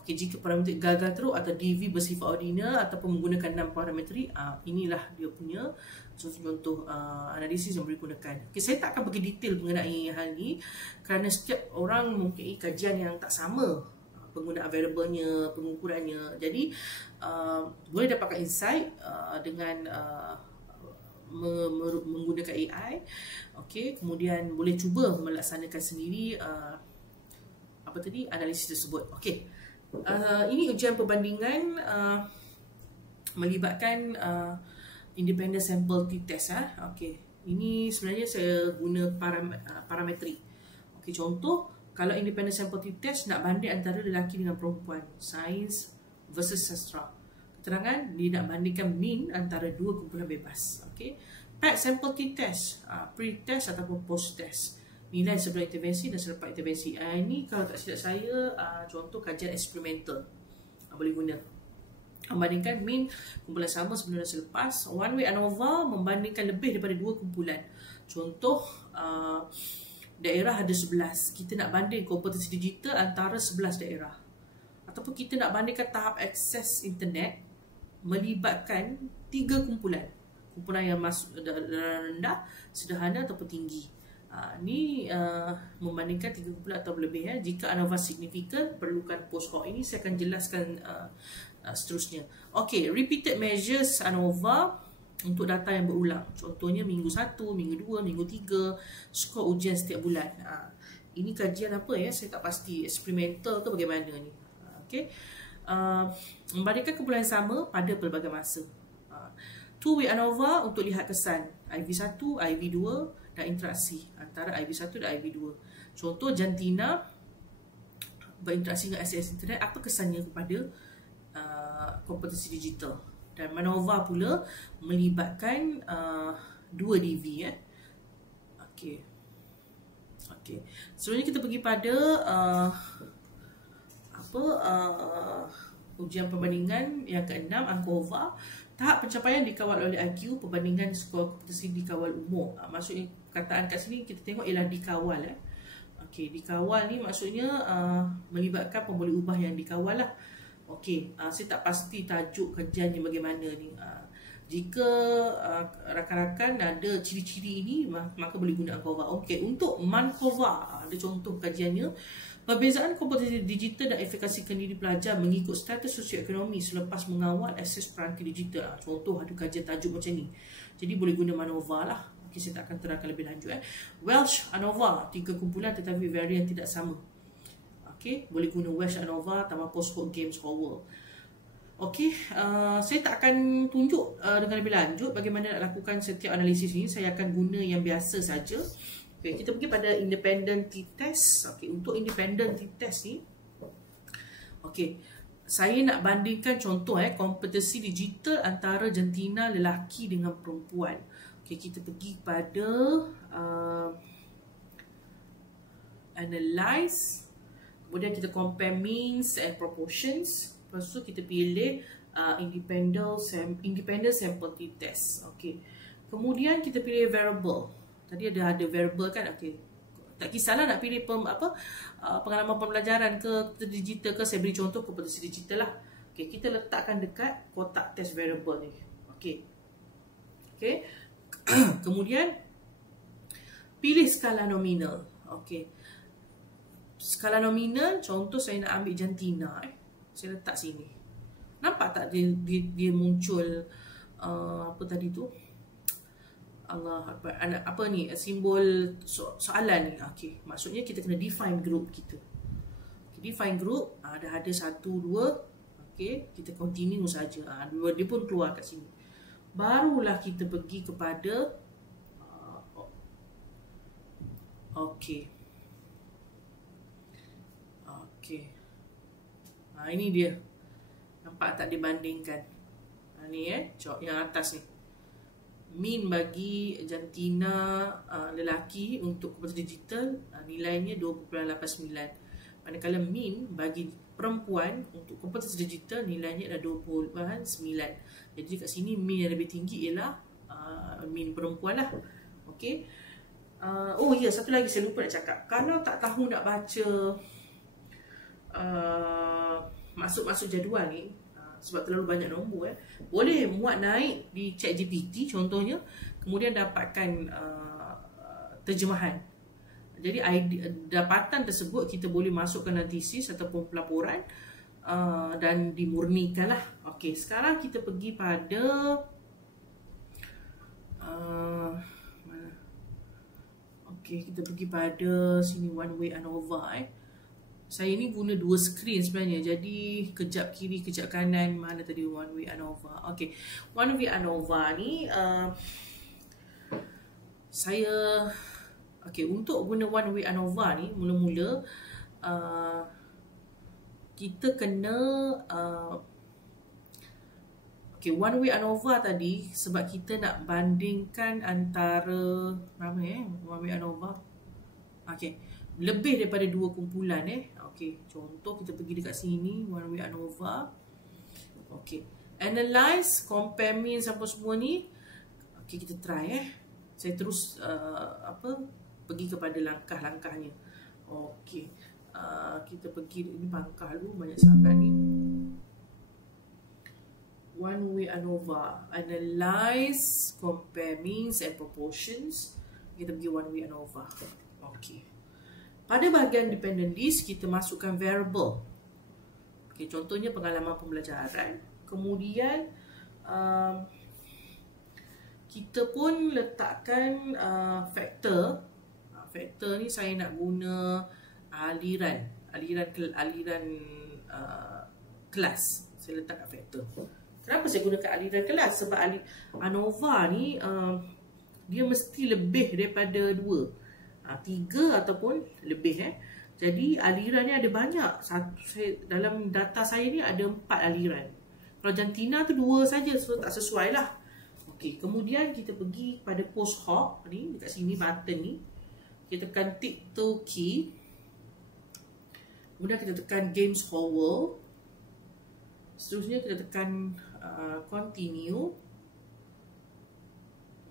Okey, jika parametrik gagal teruk atau DV bersifat ordinal ataupun menggunakan 6 parametrik, inilah dia punya contoh analisis yang boleh digunakan. Okey, saya tak akan pergi detail mengenai hal ni kerana setiap orang mempunyai kajian yang tak sama, penggunaan variabelnya, pengukurannya. Jadi boleh dapatkan insight dengan menggunakan AI. Okey, kemudian boleh cuba melaksanakan sendiri analisis tersebut. Okey, ini ujian perbandingan melibatkan independent sample t-test. Okey, ini sebenarnya saya guna parametrik. Okey, contoh kalau independent sample t-test nak banding antara lelaki dengan perempuan, sains versus sastra. Keterangan dia nak bandingkan mean antara 2 kumpulan bebas. Okey, PAT sample t-test, pre-test ataupun post-test. Nilai sebelum intervensi dan selepas intervensi. Ini kalau tak silap saya contoh kajian eksperimental, boleh guna. Membandingkan mean kumpulan sama sebelum dan selepas. One way ANOVA membandingkan lebih daripada 2 kumpulan. Contoh daerah ada 11, kita nak banding kompetensi digital antara 11 daerah. Ataupun kita nak bandingkan tahap akses internet melibatkan 3 kumpulan. Kumpulan yang rendah, sederhana ataupun tinggi. Ni membandingkan 3 kumpulan atau lebih. Jika ANOVA signifikan, perlukan post hoc. Ini saya akan jelaskan seterusnya. Okey, repeated measures ANOVA untuk data yang berulang. Contohnya minggu 1, minggu 2, minggu 3, skor ujian setiap bulan. Ini kajian apa saya tak pasti, eksperimental ke bagaimana ni. Okey, membandingkan kumpulan yang sama pada pelbagai masa. Two-way ANOVA untuk lihat kesan IV1, IV2 dan interaksi antara IV1 dan IV2. Contoh jantina berinteraksi dengan akses internet, apa kesannya kepada kompetensi digital. Dan MANOVA pula melibatkan 2 DV. Okey. Sebenarnya kita pergi pada ujian perbandingan yang ke-6, ANCOVA. Tahap pencapaian dikawal oleh IQ, perbandingan skor kompetensi dikawal umur. Maksudnya kataan kat sini kita tengok ialah dikawal. Okey, dikawal ni maksudnya melibatkan pemboleh ubah yang dikawal lah. Okey, saya tak pasti tajuk kajiannya bagaimana ni. Jika rakan-rakan ada ciri-ciri ini, maka boleh guna ANCOVA. Okey, untuk MANCOVA ada contoh kajiannya. Perbezaan kompetensi digital dan efikasi diri pelajar mengikut status sosioekonomi selepas mengawal akses perangkat digital. Contoh ada kajian tajuk macam ni. Jadi boleh guna MANOVA lah. Okay, saya tak akan terangkan lebih lanjut. Welsh ANOVA, 3 kumpulan tetapi varian tidak sama. Okay, boleh guna Welsh ANOVA tambah post-hoc games whole world. Okay, saya tak akan tunjuk dengan lebih lanjut bagaimana nak lakukan setiap analisis ni. Saya akan guna yang biasa saja. Okay, kita pergi pada independent t-test. Okay, untuk independent t-test ni, okay, saya nak bandingkan contoh kompetensi digital antara jantina lelaki dengan perempuan. Okay, kita pergi pada analyze. Kemudian kita compare means and proportions. Lepas tu kita pilih independent sample t-test. Okey. Kemudian kita pilih variable. Tadi ada variable kan. Okey. Tak kisahlah nak pilih pengalaman pembelajaran ke digital ke, saya beri contoh kompetensi digital lah. Okey, kita letakkan dekat kotak test variable ni. Okey. Okey. Kemudian pilih skala nominal. Okey. Skala nominal, contoh saya nak ambil jantina, saya letak sini. Nampak tak dia muncul apa tadi tu? Allah Akbar. Apa ni? Simbol soalan ni. Okey, maksudnya kita kena define group kita. Okay, define group, dah ada 1 2. Okey, kita continue saja. Dia pun keluar kat sini. Barulah kita pergi kepada okey. Okey. Ini dia. Nampak tak dibandingkan? Ni yang atas ni. Min bagi jantina lelaki untuk kompetensi digital nilainya 2.89. Manakala min bagi perempuan untuk kompetensi digital nilainya adalah 2.9. Jadi kat sini min yang lebih tinggi ialah min perempuan lah. Okey. Oh ya, satu lagi saya lupa nak cakap. Kalau tak tahu nak baca masuk jadual ni, sebab terlalu banyak nombor, boleh muat naik di ChatGPT contohnya, kemudian dapatkan terjemahan. Jadi dapatan tersebut kita boleh masukkan dalam tesis ataupun pelaporan dan dimurnikan lah. Okey, sekarang kita pergi pada okey, kita pergi pada sini, one way ANOVA. Saya ni guna 2 skrin sebenarnya. Jadi kejap kiri, kejap kanan. Mana tadi one way ANOVA? Okey, one way ANOVA ni saya untuk guna one way ANOVA ni, mula-mula kita kena one way ANOVA tadi, sebab kita nak bandingkan antara one way ANOVA. Okey, lebih daripada 2 kumpulan Okey, contoh kita pergi dekat sini, one way ANOVA. Okey, analyze, compare means apa semua ni. Okey, kita try Saya terus pergi kepada langkah-langkahnya. Okey, kita pergi, ini pangkah dulu, banyak sangat ni. One way ANOVA, analyze, compare means and proportions. Kita pergi one way ANOVA. Okey. Pada bahagian dependent list, kita masukkan variable. Okey, contohnya pengalaman pembelajaran. Kemudian kita pun letakkan faktor. Faktor ni saya nak guna aliran kelas. Saya letak kat faktor. Kenapa saya gunakan aliran kelas? Sebab ANOVA ni dia mesti lebih daripada 2. 3 ataupun lebih Jadi aliran ni ada banyak. Dalam data saya ni ada 4 aliran. Kalau jantina tu 2 saja, so tak sesuai lah. Okey, kemudian kita pergi pada post hoc ni, dekat sini button ni. Kita tekan tick to key. Kemudian kita tekan games whole world. Seterusnya kita tekan continue.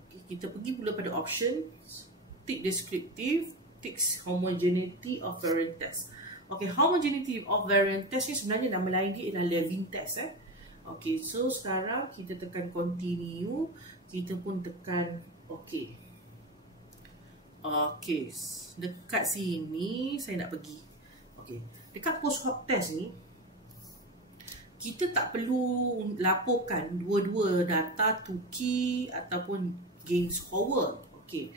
Okay, kita pergi pula pada options. Tick descriptive, tick homogeneity of variant test. Okay, homogeneity of variant test ni sebenarnya nama lain dia ialah Levin test. Okay, so sekarang kita tekan continue. Kita pun tekan okay. Okay, dekat sini saya nak pergi. Okay, dekat post hoc test ni, kita tak perlu laporkan dua-dua data to key ataupun games forward. Okay,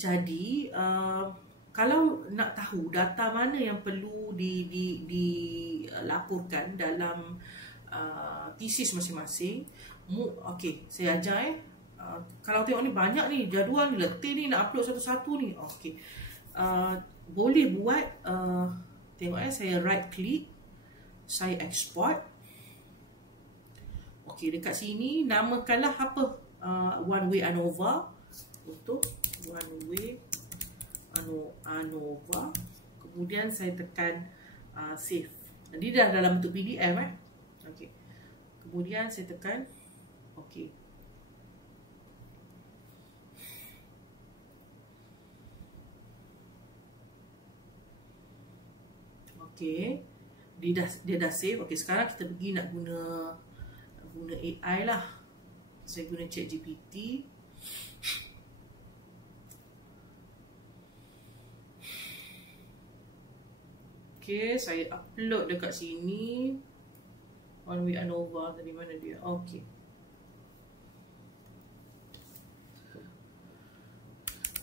jadi kalau nak tahu data mana yang perlu dilaporkan dalam tesis masing-masing, okay, saya ajar kalau tengok ni banyak ni jadual ni, letih ni, nak upload satu-satu ni. Okay, boleh buat tengok saya right click, saya export. Okay, dekat sini namakanlah apa, one way ANOVA. Untuk one way ANOVA. Kemudian saya tekan save. Jadi dah dalam bentuk PDF Okey. Kemudian saya tekan okey. Okey. Dia dah save. Okey, sekarang kita pergi nak guna AI lah. Saya guna ChatGPT. Okay, saya upload dekat sini. One Way ANOVA tadi, mana dia? Okay.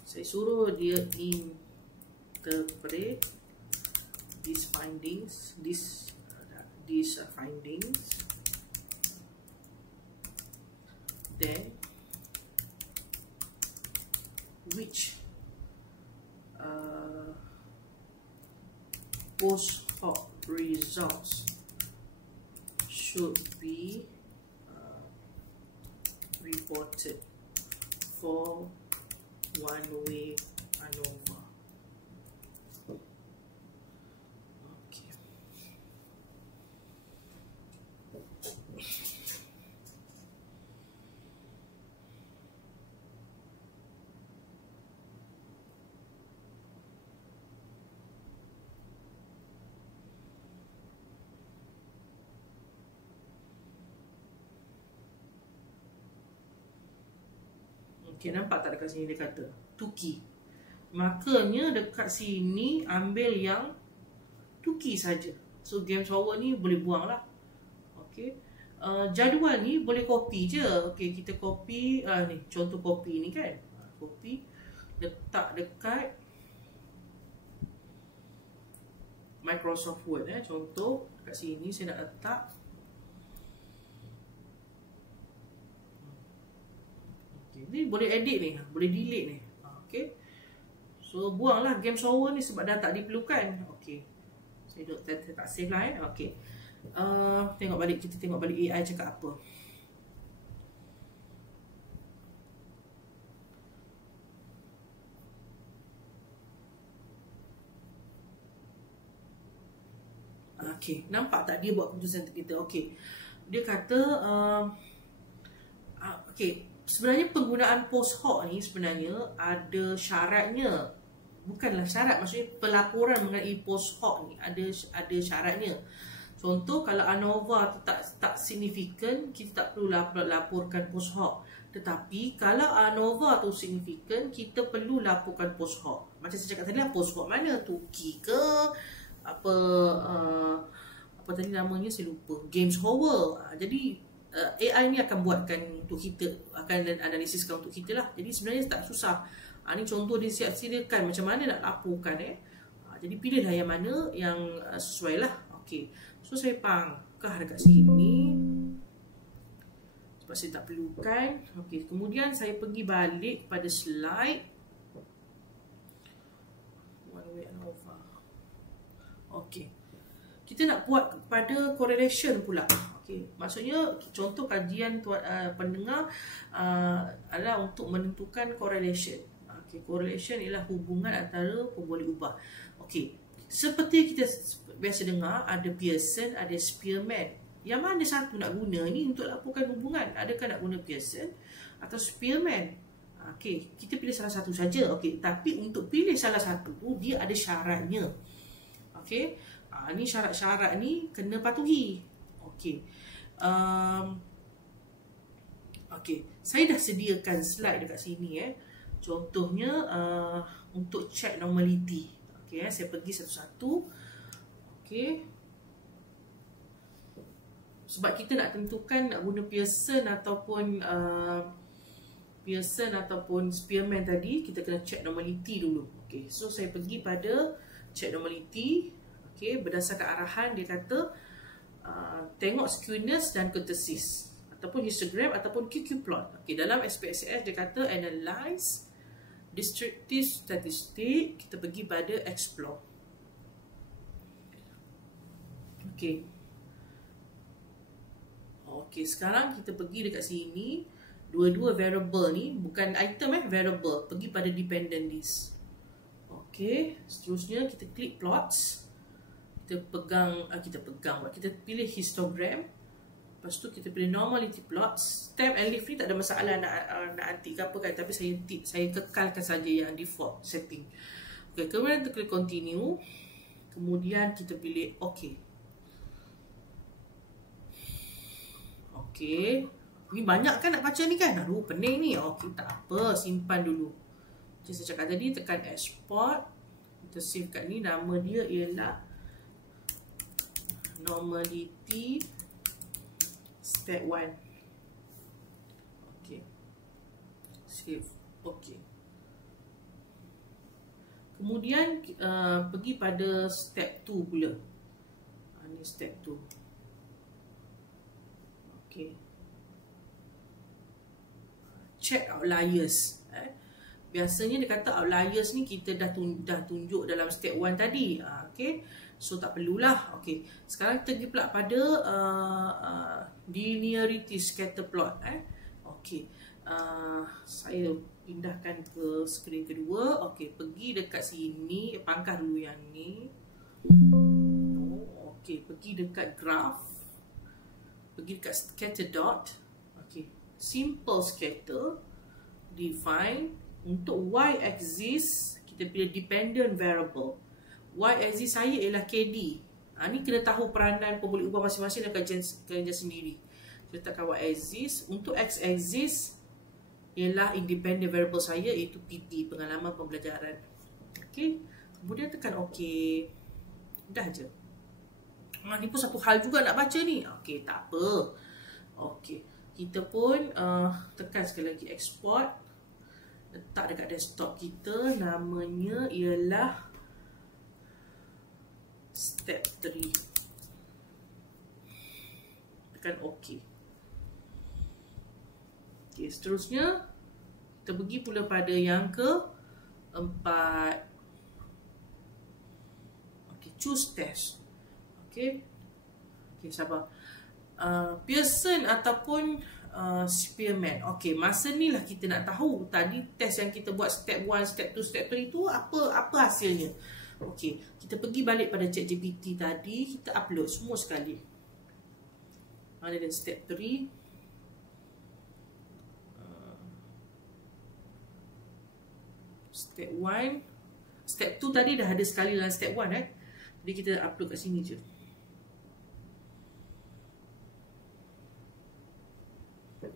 Saya suruh dia interpret these findings, these findings. Then which post hoc results should be reported for One Way ANOVA. Okay. Okay, nampak tak dekat sini dia kata Tuki. Makanya dekat sini ambil yang Tuki saja. So game solver ni boleh buang lah. Okay. Jadual ni boleh copy je. Okay, kita copy ni, contoh copy ni kan. Copy, letak dekat Microsoft Word contoh dekat sini saya nak letak. Ni boleh edit ni, boleh delete ni. Okay. So buanglah game solver ni sebab dah tak diperlukan. Okay. Saya tak save lah Okay. Tengok balik, kita tengok balik AI cakap apa. Okay, nampak tak dia buat keputusan untuk kita? Okay. Dia kata okay, sebenarnya penggunaan post hoc ni sebenarnya ada syaratnya. Bukanlah syarat, maksudnya pelaporan mengenai post hoc ni ada syaratnya. Contoh kalau ANOVA tu tak signifikan, kita tak perlu laporkan post hoc. Tetapi kalau ANOVA tu signifikan, kita perlu laporkan post hoc. Macam saya cakap tadi lah, post hoc mana? Tuki ke apa tadi namanya saya lupa, Games Hover. Jadi AI ni akan buatkan untuk kita, akan analisiskan untuk kita lah. Jadi sebenarnya tak susah. Ni contoh dia siap-siapkan macam mana nak laporkan jadi pilihlah yang mana yang sesuai lah. Okay. So saya pangkah dekat sini sebab saya tak perlukan. Okay. Kemudian saya pergi balik pada slide One Way ANOVA. Okay. Kita nak buat pada correlation pula. Okay. Maksudnya contoh kajian pendengar adalah untuk menentukan correlation. Okay. Correlation ialah hubungan antara pemboleh ubah. Okay. Seperti kita biasa dengar, ada Pearson, ada Spearman. Yang mana satu nak guna ni untuk laporkan hubungan? Adakah nak guna Pearson atau Spearman? Okay. Kita pilih salah satu saja. Okay. Tapi untuk pilih salah satu tu, dia ada syaratnya. Okay. Ni syarat-syarat ni kena patuhi. Okey. Okey, saya dah sediakan slide dekat sini Contohnya untuk check normality. Okey, saya pergi satu-satu. Okey. Sebab kita nak tentukan nak guna Pearson ataupun Spearman tadi, kita kena check normality dulu. Okey, so saya pergi pada check normality. Okay, berdasarkan arahan dia kata tengok skewness dan kurtosis ataupun histogram ataupun QQ plot. Okay, dalam SPSS dia kata analyze descriptive statistic, kita pergi pada explore. Okay. Okay, sekarang kita pergi dekat sini, dua-dua variable ni bukan item variable, pergi pada dependent list. Okay, seterusnya kita klik plots. kita pilih histogram. Lepas tu kita pilih normality plot. Stem and leaf ni tak ada masalah nak anti ke apa kan, tapi saya kekalkan saja yang default setting. Okay, kemudian kita klik continue. Kemudian kita pilih OK. Okay, ni banyak kan nak baca ni kan? Aduh, pening ni. Okay, tak apa, simpan dulu. Macam saya cakap tadi, tekan export. Kita save kat ni. Nama dia ialah normality step 1. Okay, save. Okay, kemudian pergi pada step 2 pula. Ni step 2. Okay, check outliers. Biasanya dia kata outliers ni kita dah tunjuk dalam step 1 tadi. Okay, so tak perlulah. Okay, sekarang kita pergi pula pada linearity scatter plot. Okay, saya pindahkan ke skrin kedua. Okay, pergi dekat sini, pangkah dulu yang ni. Okay, pergi dekat graph, pergi dekat scatter dot. Okay, simple scatter, define. Untuk y-axis kita pilih dependent variable. Y-axis saya ialah KD. Ni kena tahu peranan pembuli ubah masing-masing dan kajian sendiri. Kita letakkan y-axis. Untuk x-axis ialah independent variable saya, iaitu PT, pengalaman pembelajaran. Okay, kemudian tekan OK. Dah je. Ni pun satu hal juga nak baca ni. Okay, tak apa. Okay, kita pun tekan sekali lagi export. Letak dekat desktop kita. Namanya ialah step 3. Tekan OK. Okay, seterusnya kita pergi pula pada yang ke-4. Okay, choose test. Okay, sabar. Pearson ataupun Spearman. Okay, masa ni lah kita nak tahu tadi test yang kita buat step 1, step 2, step 3 tu apa hasilnya. Okay, kita pergi balik pada ChatGPT tadi, kita upload semua sekali. Ada step 3. Step 1. Step 2 tadi dah ada sekali dalam step 1 Jadi kita upload kat sini je.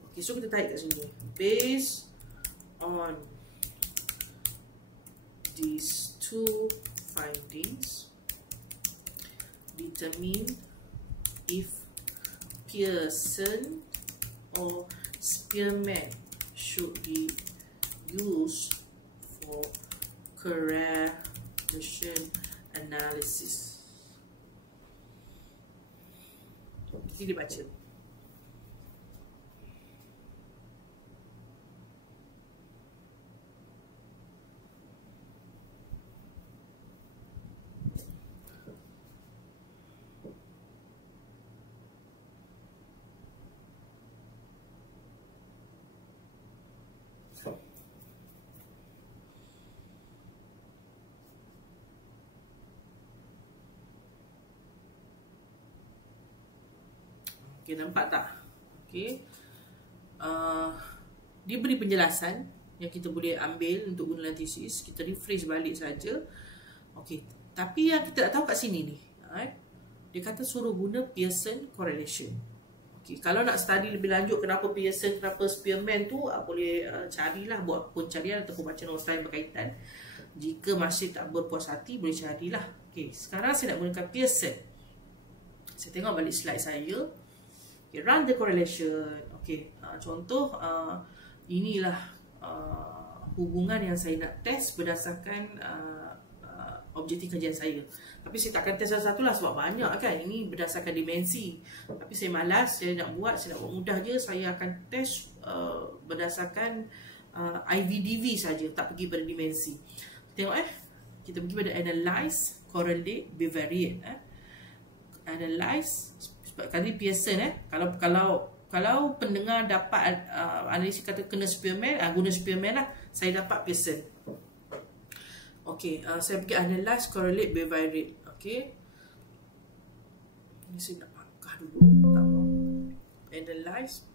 Okay, so kita type kat sini. Based on these two findings, determine if Pearson or Spearman should be used for correlation analysis. Jadi baca. Okay, nampak tak? Okay, dia beri penjelasan yang kita boleh ambil untuk guna tesis. Kita refresh balik saja. Okay, tapi yang kita tak tahu kat sini ni, dia kata suruh guna Pearson correlation. Okay, kalau nak study lebih lanjut kenapa Pearson, kenapa Spearman tu, boleh carilah, buat pencarian ataupun baca notes lain berkaitan. Jika masih tak berpuas hati, boleh carilah. Okay, sekarang saya nak gunakan Pearson. Saya tengok balik slide saya. Okay, run the correlation. Okay, contoh inilah hubungan yang saya nak test berdasarkan objektif kajian saya. Tapi saya takkan test satu-satu lah sebab banyak kan. Ini berdasarkan dimensi. Tapi saya malas, saya nak buat mudah je. Saya akan test berdasarkan IVDV saja, tak pergi pada dimensi. Tengok kita pergi pada analyze, correlate, bivariate. Analyze kali Pearson. Kalau pendengar dapat analisis kata kena Spearman, guna Spearman lah, saya dapat Pearson. Okey, saya pergi analyze, correlate, bivariate. Okey, Ini saya nak angkah dulu. Tak mau. Analyze,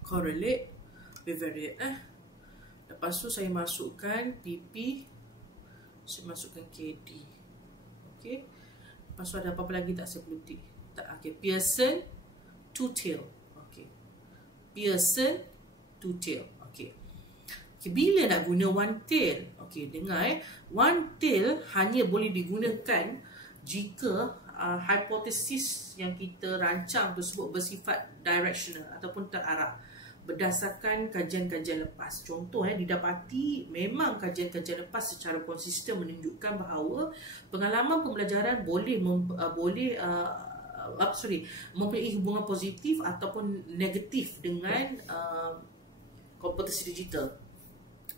correlate, bivariate. Lepas tu saya masukkan PP, saya masukkan KD. Okey. Lepas tu ada apa-apa lagi tak saya perlu tik? Tak. Okey, Pearson two-tail. Okey. Pearson two-tail. Okey. Okay, bila nak guna one tail? Okey, dengar one tail hanya boleh digunakan jika hipotesis yang kita rancang tersebut bersifat directional ataupun terarah berdasarkan kajian-kajian lepas. Contoh didapati memang kajian-kajian lepas secara konsisten menunjukkan bahawa pengalaman pembelajaran boleh mempunyai hubungan positif ataupun negatif dengan kompetisi digital.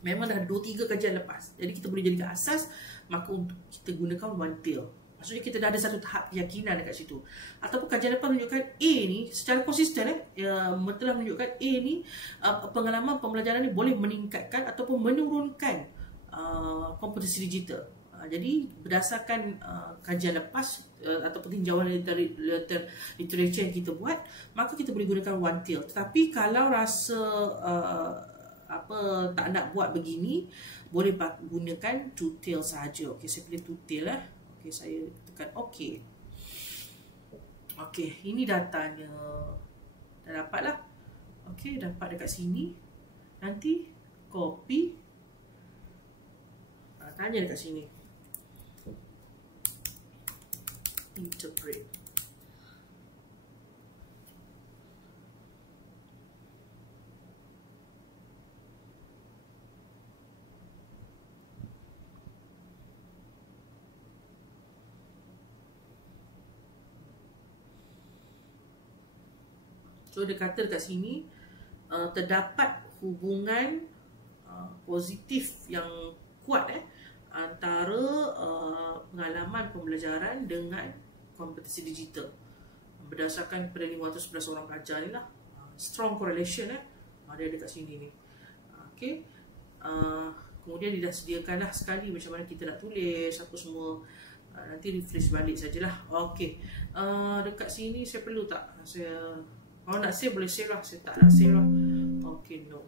Memang dah 2-3 kajian lepas. Jadi kita boleh jadikan asas, maka untuk kita gunakan one tail. Maksudnya kita dah ada satu tahap keyakinan dekat situ. Ataupun kajian lepas menunjukkan A ni secara konsisten telah menunjukkan A ni pengalaman pembelajaran ni boleh meningkatkan ataupun menurunkan kompetisi digital. Jadi berdasarkan kajian lepas ataupun tinjauan literature yang kita buat, maka kita boleh gunakan one tail. Tetapi kalau rasa tak nak buat begini, boleh gunakan two tail sahaja. Okey, saya pilih two tail Okey, saya tekan okey. Okey, ini datanya. Dah dapatlah. Okey, dapat dekat sini. Nanti copy. Tanya dekat sini. Interpret. So dia kata dekat sini terdapat hubungan positif yang kuat antara pengalaman pembelajaran dengan kompetisi digital berdasarkan pada 511 orang pelajar ni lah. Strong correlation dia dekat sini ni. Okay. Kemudian dia dah sediakan lah sekali macam mana kita nak tulis apa semua. Nanti refresh balik sajalah. Okay. Dekat sini saya perlu tak? Kalau nak save boleh save lah. Saya tak nak save lah. Okay, no.